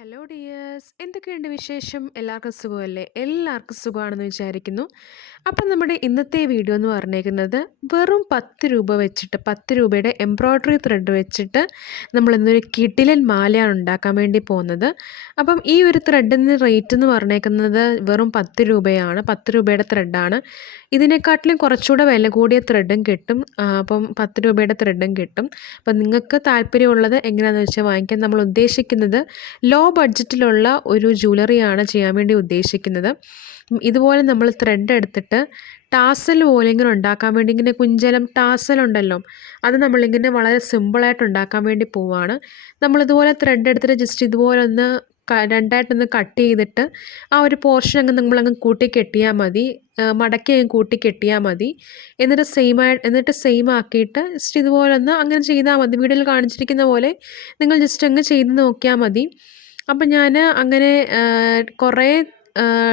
Hello dears, എന്തൊക്കെയുണ്ട് വിശേഷം? എല്ലാവർക്കും സുഖമല്ലേ? എല്ലാവർക്കും സുഖമാണെന്ന് വിചാരിക്കുന്നു. അപ്പം നമ്മുടെ ഇന്നത്തെ വീഡിയോ എന്ന് പറഞ്ഞേക്കുന്നത് വെറും 10 രൂപ വെച്ചിട്ട് 10 രൂപയുടെ എംബ്രോയ്ഡറി ത്രെഡ് വെച്ചിട്ട് നമ്മൾ ഇന്നൊരു കിടിലൻ മാലയാണ് ഉണ്ടാക്കാൻ വേണ്ടി പോകുന്നത്. അപ്പം ഈ ഒരു ത്രെഡിന് റേറ്റ് എന്ന് പറഞ്ഞേക്കുന്നത് വെറും 10 രൂപയാണ്. 10 രൂപയുടെ ത്രെഡാണ്. ഇതിനെക്കാട്ടിലും കുറച്ചുകൂടെ വില കൂടിയ ത്രെഡും കിട്ടും. അപ്പം 10 രൂപയുടെ ത്രെഡും കിട്ടും. അപ്പം നിങ്ങൾക്ക് താല്പര്യമുള്ളത് എങ്ങനെയാണെന്ന് വെച്ചാൽ വാങ്ങിക്കാൻ. നമ്മൾ ഉദ്ദേശിക്കുന്നത് ലോ ബഡ്ജറ്റിലുള്ള ഒരു ജ്വല്ലറിയാണ് ചെയ്യാൻ വേണ്ടി ഉദ്ദേശിക്കുന്നത്. ഇതുപോലെ നമ്മൾ ത്രെഡ് എടുത്തിട്ട് ടാസൽ പോലെ ഇങ്ങനെ ഉണ്ടാക്കാൻ വേണ്ടി, ഇങ്ങനെ കുഞ്ചലം ടാസൽ ഉണ്ടല്ലോ, അത് നമ്മളിങ്ങനെ വളരെ സിമ്പിളായിട്ട് ഉണ്ടാക്കാൻ വേണ്ടി പോവുകയാണ്. നമ്മളിതുപോലെ ത്രെഡ് എടുത്തിട്ട് ജസ്റ്റ് ഇതുപോലെ ഒന്ന് രണ്ടായിട്ടൊന്ന് കട്ട് ചെയ്തിട്ട് ആ ഒരു പോർഷൻ അങ്ങ് നമ്മളങ്ങ് കൂട്ടി കെട്ടിയാൽ മതി. മടക്കി അങ്ങ് കൂട്ടി കെട്ടിയാൽ മതി. എന്നിട്ട് സെയിം ആക്കിയിട്ട് ജസ്റ്റ് ഇതുപോലെ ഒന്ന് അങ്ങനെ ചെയ്താൽ മതി. വീഡിയോയിൽ കാണിച്ചിരിക്കുന്ന പോലെ നിങ്ങൾ ജസ്റ്റ് അങ്ങ് ചെയ്ത് നോക്കിയാൽ മതി. അപ്പം ഞാൻ അങ്ങനെ കുറേ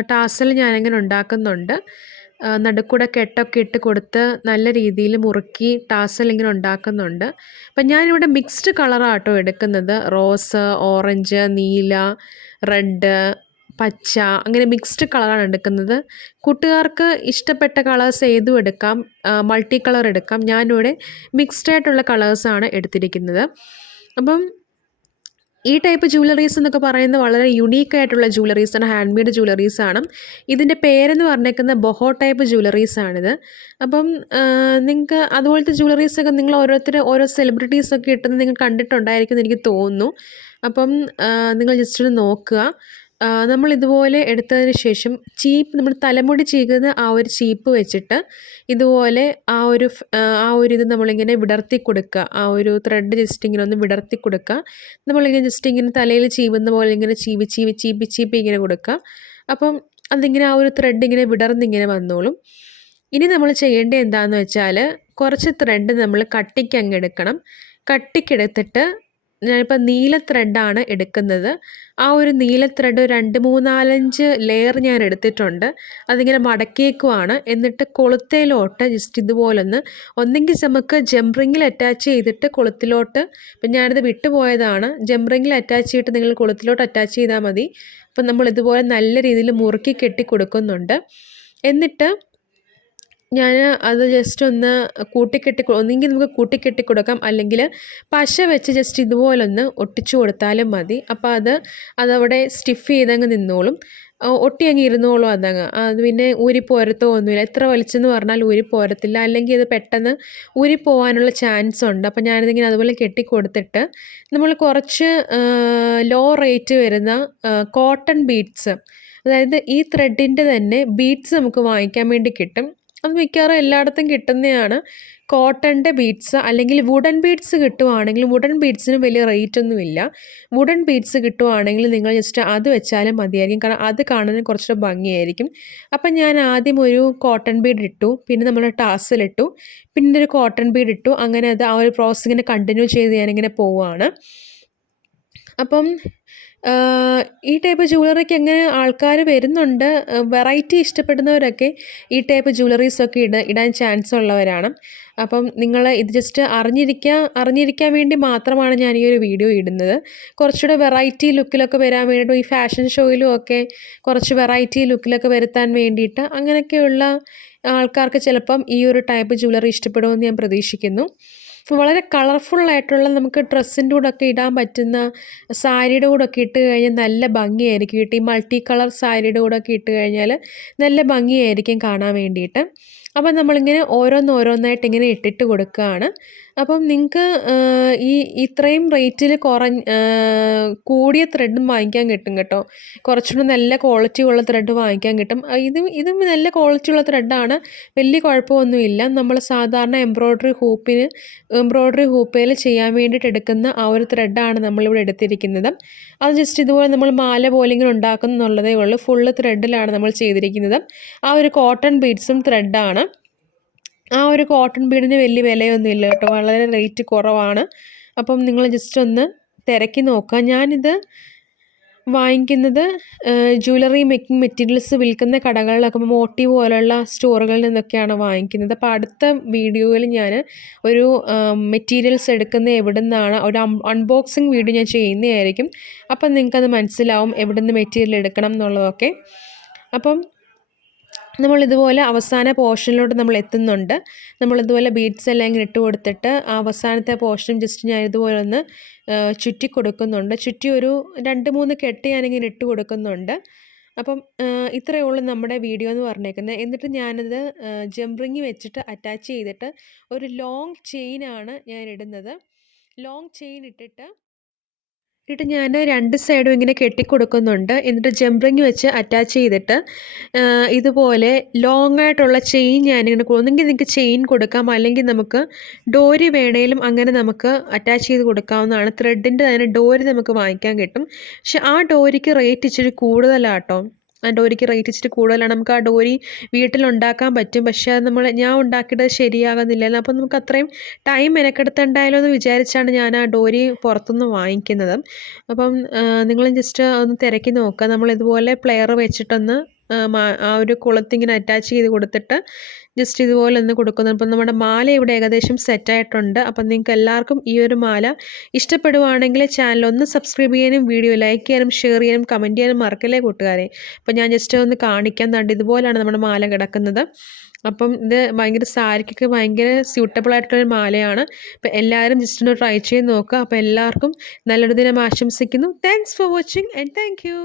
ടാസൽ ഞാനങ്ങനെ ഉണ്ടാക്കുന്നുണ്ട്. നടുക്കൂടെ കെട്ടൊക്കെ ഇട്ട് കൊടുത്ത് നല്ല രീതിയിൽ മുറുക്കി ടാസൽ ഇങ്ങനെ ഉണ്ടാക്കുന്നുണ്ട്. അപ്പം ഞാനിവിടെ മിക്സ്ഡ് കളറാണ് കേട്ടോ എടുക്കുന്നത്. റോസ്, ഓറഞ്ച്, നീല, റെഡ്, പച്ച, അങ്ങനെ മിക്സ്ഡ് കളറാണ് എടുക്കുന്നത്. കൂട്ടുകാർക്ക് ഇഷ്ടപ്പെട്ട കളേഴ്സ് ഏതും എടുക്കാം, മൾട്ടി കളർ എടുക്കാം. ഞാനിവിടെ മിക്സ്ഡ് ആയിട്ടുള്ള കളേഴ്സാണ് എടുത്തിരിക്കുന്നത്. അപ്പം ഈ ടൈപ്പ് ജ്വല്ലറീസ് എന്നൊക്കെ പറയുന്നത് വളരെ യുണീക്ക് ആയിട്ടുള്ള ജ്വല്ലറീസാണ്, ഹാൻഡ് മെയ്ഡ് ജ്വല്ലറീസാണ്. ഇതിൻ്റെ പേരെന്ന് പറഞ്ഞേക്കുന്നത് ബൊഹോ ടൈപ്പ് ജ്വല്ലറീസാണിത്. അപ്പം നിങ്ങൾക്ക് അതുപോലത്തെ ജ്വല്ലറീസൊക്കെ നിങ്ങൾ ഓരോ സെലിബ്രിറ്റീസൊക്കെ ഇട്ടുന്നത് നിങ്ങൾ കണ്ടിട്ടുണ്ടായിരിക്കും എന്ന് എനിക്ക് തോന്നുന്നു. അപ്പം നിങ്ങൾ ജസ്റ്റ് ഒന്ന് നോക്കുക. നമ്മളിതുപോലെ എടുത്തതിന് ശേഷം നമ്മൾ തലമുടി ചീകുന്ന ആ ഒരു ചീപ്പ് വെച്ചിട്ട് ഇതുപോലെ ഇത് നമ്മളിങ്ങനെ വിടർത്തി കൊടുക്കുക. ആ ഒരു ത്രെഡ് ജസ്റ്റ് ഇങ്ങനെ ഒന്ന് വിടർത്തി കൊടുക്കുക. നമ്മളിങ്ങനെ ജസ്റ്റ് ഇങ്ങനെ തലയിൽ ചീവുന്ന പോലെ ഇങ്ങനെ ചീപ്പി ഇങ്ങനെ കൊടുക്കുക. അപ്പം അതിങ്ങനെ ആ ഒരു ത്രെഡ് ഇങ്ങനെ വിടർന്നിങ്ങനെ വന്നോളും. ഇനി നമ്മൾ ചെയ്യേണ്ടത് എന്താണെന്ന് വെച്ചാൽ കുറച്ച് ത്രെഡ് നമ്മൾ കട്ടിക്ക് അങ്ങ് എടുക്കണം. കട്ടിക്കെടുത്തിട്ട് ഞാനിപ്പോൾ നീല ത്രെഡാണ് എടുക്കുന്നത്. ആ ഒരു നീല ത്രെഡ് 2, 3, 4, 5 ലെയർ ഞാൻ എടുത്തിട്ടുണ്ട്. അതിങ്ങനെ മടക്കിയേക്കുവാണ്. എന്നിട്ട് കൊളുത്തയിലോട്ട് ജസ്റ്റ് ഇതുപോലൊന്ന് ഒന്നെങ്കിൽ നമുക്ക് ജംറിങ്ങിൽ അറ്റാച്ച് ചെയ്തിട്ട് കൊളുത്തിലോട്ട്, ഇപ്പം ഞാനിത് വിട്ടുപോയതാണ്, ജംറിങ്ങിൽ അറ്റാച്ച് ചെയ്തിട്ട് നിങ്ങൾ കൊളുത്തിലോട്ട് അറ്റാച്ച് ചെയ്താൽ മതി. അപ്പം നമ്മൾ ഇതുപോലെ നല്ല രീതിയിൽ മുറുക്കി കെട്ടി കൊടുക്കുന്നുണ്ട്. എന്നിട്ട് ഞാൻ അത് ജസ്റ്റ് ഒന്ന് ഒന്നെങ്കിൽ നമുക്ക് കൂട്ടിക്കെട്ടി കൊടുക്കാം, അല്ലെങ്കിൽ പശ വെച്ച് ജസ്റ്റ് ഇതുപോലൊന്ന് ഒട്ടിച്ചു കൊടുത്താലും മതി. അപ്പോൾ അതവിടെ സ്റ്റിഫ് ചെയ്തങ്ങ് നിന്നോളും, ഒട്ടി അങ്ങ് ഇരുന്നോളും. അത് പിന്നെ ഊരിപ്പോരത്തോ ഒന്നുമില്ല. എത്ര വലിച്ചെന്ന് പറഞ്ഞാൽ ഊരിപ്പോരത്തില്ല, അല്ലെങ്കിൽ അത് പെട്ടെന്ന് ഊരിപ്പോവാനുള്ള ചാൻസ് ഉണ്ട്. അപ്പോൾ ഞാനിതിങ്ങനെ അതുപോലെ കെട്ടിക്കൊടുത്തിട്ട് നമ്മൾ കുറച്ച് ലോ റേറ്റ് വരുന്ന കോട്ടൺ ബീഡ്സ്, അതായത് ഈ ത്രെഡിൻ്റെ തന്നെ ബീഡ്സ് നമുക്ക് വാങ്ങിക്കാൻ വേണ്ടി കിട്ടും. അത് മിക്കവാറും എല്ലായിടത്തും കിട്ടുന്നതാണ്. കോട്ടൻ്റെ ബീഡ്സ് അല്ലെങ്കിൽ വുഡൻ ബീഡ്സ് കിട്ടുവാണെങ്കിൽ, വുഡൻ ബീഡ്സിന് വലിയ റേറ്റ് ഒന്നുമില്ല. വുഡൻ ബീഡ്സ് കിട്ടുവാണെങ്കിൽ നിങ്ങൾ ജസ്റ്റ് അത് വെച്ചാലും മതിയായിരിക്കും, കാരണം അത് കാണാൻ കുറച്ചുകൂടെ ഭംഗിയായിരിക്കും. അപ്പം ഞാൻ ആദ്യം ഒരു കോട്ടൺ ബീഡ് ഇട്ടു, പിന്നെ നമ്മൾ ടാസലിട്ടു, പിന്നെ ഒരു കോട്ടൺ ബീഡ് ഇട്ടു. അങ്ങനെ അത് ആ ഒരു പ്രോസസ് ഇങ്ങനെ കണ്ടിന്യൂ ചെയ്ത് ഞാനിങ്ങനെ പോവുകയാണ്. അപ്പം ഈ ടൈപ്പ് ജ്വല്ലറിക്ക് എങ്ങനെ ആൾക്കാർ വരുന്നുണ്ട്. വെറൈറ്റി ഇഷ്ടപ്പെടുന്നവരൊക്കെ ഈ ടൈപ്പ് ജ്വല്ലറീസൊക്കെ ഇടാൻ ചാൻസ് ഉള്ളവരാണ്. അപ്പം നിങ്ങൾ ഇത് ജസ്റ്റ് അറിഞ്ഞിരിക്കാൻ വേണ്ടി മാത്രമാണ് ഞാൻ ഈ ഒരു വീഡിയോ ഇടുന്നത്. കുറച്ചുകൂടെ വെറൈറ്റി ലുക്കിലൊക്കെ വരാൻ വേണ്ടിയിട്ടും ഈ ഫാഷൻ ഷോയിലും ഒക്കെ കുറച്ച് വെറൈറ്റി ലുക്കിലൊക്കെ വരുത്താൻ വേണ്ടിയിട്ട് അങ്ങനെയൊക്കെയുള്ള ആൾക്കാർക്ക് ചിലപ്പം ഈ ഒരു ടൈപ്പ് ജ്വല്ലറി ഇഷ്ടപ്പെടുമെന്ന് ഞാൻ പ്രതീക്ഷിക്കുന്നു. വളരെ കളർഫുള്ളായിട്ടുള്ള നമുക്ക് ഡ്രസ്സിൻ്റെ കൂടെയൊക്കെ ഇടാൻ പറ്റുന്ന സാരിയുടെ കൂടെയൊക്കെ ഇട്ട് കഴിഞ്ഞാൽ നല്ല ഭംഗിയായിരിക്കും. ഈ മൾട്ടി കളർ സാരിയുടെ കൂടെയൊക്കെ ഇട്ട് കഴിഞ്ഞാൽ നല്ല ഭംഗിയായിരിക്കും കാണാൻ വേണ്ടിയിട്ട്. അപ്പം നമ്മളിങ്ങനെ ഓരോന്നായിട്ട് ഇങ്ങനെ ഇട്ടിട്ട് കൊടുക്കുകയാണ്. അപ്പം നിങ്ങൾക്ക് ഇത്രയും റേറ്റിൽ കൂടിയ ത്രെഡും വാങ്ങിക്കാൻ കിട്ടും കേട്ടോ. കുറച്ചുകൂടി നല്ല ക്വാളിറ്റി ഉള്ള ത്രെഡ് വാങ്ങിക്കാൻ കിട്ടും. ഇതും നല്ല ക്വാളിറ്റി ഉള്ള ത്രെഡാണ്, വലിയ കുഴപ്പമൊന്നുമില്ല. നമ്മൾ സാധാരണ എംബ്രോയ്ഡറി ഹൂപ്പയിൽ ചെയ്യാൻ വേണ്ടിയിട്ട് എടുക്കുന്ന ആ ഒരു ത്രെഡാണ് നമ്മളിവിടെ എടുത്തിരിക്കുന്നത്. അത് ജസ്റ്റ് ഇതുപോലെ നമ്മൾ മാല പോലെ ഇങ്ങനെ ഉണ്ടാക്കുന്നുള്ളതേ ഉള്ളൂ. ഫുള്ള് ത്രെഡിലാണ് നമ്മൾ ചെയ്തിരിക്കുന്നത്. ആ ഒരു കോട്ടൺ ബീഡ്സും ത്രെഡാണ്. ആ ഒരു കോട്ടൺ ബീഡിന് വലിയ വിലയൊന്നുമില്ല കേട്ടോ, വളരെ റേറ്റ് കുറവാണ്. അപ്പം നിങ്ങൾ ജസ്റ്റ് ഒന്ന് തിരക്കി നോക്കുക. ഞാനിത് വാങ്ങിക്കുന്നത് ജ്വല്ലറി മേക്കിംഗ് മെറ്റീരിയൽസ് വിൽക്കുന്ന കടകളിലൊക്കെ മോട്ടി പോലുള്ള സ്റ്റോറുകളിൽ നിന്നൊക്കെയാണ് വാങ്ങിക്കുന്നത്. അപ്പോൾ അടുത്ത വീഡിയോയിൽ ഞാൻ ഒരു മെറ്റീരിയൽസ് എടുക്കുന്ന എവിടുന്നാണ് ഒരു അൺബോക്സിങ് വീഡിയോ ഞാൻ ചെയ്യുന്നതായിരിക്കും. അപ്പം നിങ്ങൾക്കത് മനസ്സിലാവും എവിടുന്ന് മെറ്റീരിയൽ എടുക്കണം എന്നുള്ളതൊക്കെ. അപ്പം നമ്മളിതുപോലെ അവസാന പോർഷനിലോട്ട് നമ്മൾ എത്തുന്നുണ്ട്. നമ്മളിതുപോലെ ബീഡ്സ് എല്ലാം ഇങ്ങനെ ഇട്ട് കൊടുത്തിട്ട് ആ അവസാനത്തെ പോർഷൻ ജസ്റ്റ് ഞാൻ ഇതുപോലെ ഒന്ന് ചുറ്റി കൊടുക്കുന്നുണ്ട്. ചുറ്റി ഒരു 2-3 കെട്ട് ഞാനിങ്ങനെ ഇട്ട് കൊടുക്കുന്നുണ്ട്. അപ്പം ഇത്രയേ ഉള്ളൂ നമ്മുടെ വീഡിയോ എന്ന് പറഞ്ഞേക്കുന്നത്. എന്നിട്ട് ഞാനത് ജംപ് വെച്ചിട്ട് അറ്റാച്ച് ചെയ്തിട്ട് ഒരു ലോങ് ചെയിനാണ് ഞാൻ ഇടുന്നത്. ലോങ് ചെയിൻ ഇട്ടിട്ട് ഞാൻ 2 സൈഡും ഇങ്ങനെ കെട്ടിക്കൊടുക്കുന്നുണ്ട്. എന്നിട്ട് ജംപ് വെച്ച് അറ്റാച്ച് ചെയ്തിട്ട് ഇതുപോലെ ലോങ് ആയിട്ടുള്ള ചെയിൻ ഞാനിങ്ങനെ ഒന്നെങ്കിൽ നിങ്ങൾക്ക് ചെയിൻ കൊടുക്കാം, അല്ലെങ്കിൽ നമുക്ക് ഡോരി വേണേലും അങ്ങനെ നമുക്ക് അറ്റാച്ച് ചെയ്ത് കൊടുക്കാവുന്നതാണ്. ത്രെഡിൻ്റെ തന്നെ ഡോരി നമുക്ക് വാങ്ങിക്കാൻ കിട്ടും. പക്ഷെ ആ ഡോരിക്ക് റേറ്റ് ഇച്ചിരി കൂടുതലാട്ടോ. ആ ഡോരിക്ക് റേറ്റ് ഇച്ചിരി കൂടുതലാണ്. നമുക്ക് ആ ഡോരി വീട്ടിലുണ്ടാക്കാൻ പറ്റും, പക്ഷേ അത് ഞാൻ ഉണ്ടാക്കിയിട്ട് ശരിയാകുന്നില്ല. അപ്പം നമുക്ക് അത്രയും ടൈം മെനക്കെടുത്തണ്ടായാലോ എന്ന് വിചാരിച്ചാണ് ഞാൻ ആ ഡോരി പുറത്തുനിന്ന് വാങ്ങിക്കുന്നത്. അപ്പം നിങ്ങൾ ജസ്റ്റ് ഒന്ന് തിരക്കി നോക്കുക. നമ്മളിതുപോലെ പ്ലെയർ വെച്ചിട്ടൊന്ന് ആ ഒരു കുളത്തിങ്ങനെ അറ്റാച്ച് ചെയ്ത് കൊടുത്തിട്ട് ജസ്റ്റ് ഇതുപോലെ ഒന്ന് കൊടുക്കുന്നു. അപ്പം നമ്മുടെ മാല ഇവിടെ ഏകദേശം സെറ്റായിട്ടുണ്ട്. അപ്പം നിങ്ങൾക്ക് എല്ലാവർക്കും ഈ ഒരു മാല ഇഷ്ടപ്പെടുവാണെങ്കിൽ ചാനൽ ഒന്ന് സബ്സ്ക്രൈബ് ചെയ്യാനും വീഡിയോ ലൈക്ക് ചെയ്യാനും ഷെയർ ചെയ്യാനും കമൻറ്റ് ചെയ്യാനും മറക്കല്ലേ കൂട്ടുകാരെ. അപ്പം ഞാൻ ജസ്റ്റ് ഒന്ന് കാണിക്കാൻ തണ്ട് ഇതുപോലെയാണ് നമ്മുടെ മാല കിടക്കുന്നത്. അപ്പം ഇത് ഭയങ്കര സാരിക്കൊക്കെ ഭയങ്കര സ്യൂട്ടബിൾ ആയിട്ടുള്ളൊരു മാലയാണ്. അപ്പം എല്ലാവരും ജസ്റ്റ് ഒന്ന് ട്രൈ ചെയ്ത് നോക്കുക. അപ്പോൾ എല്ലാവർക്കും നല്ലൊരു ദിനം ആശംസിക്കുന്നു. Thanks for watching and thank you.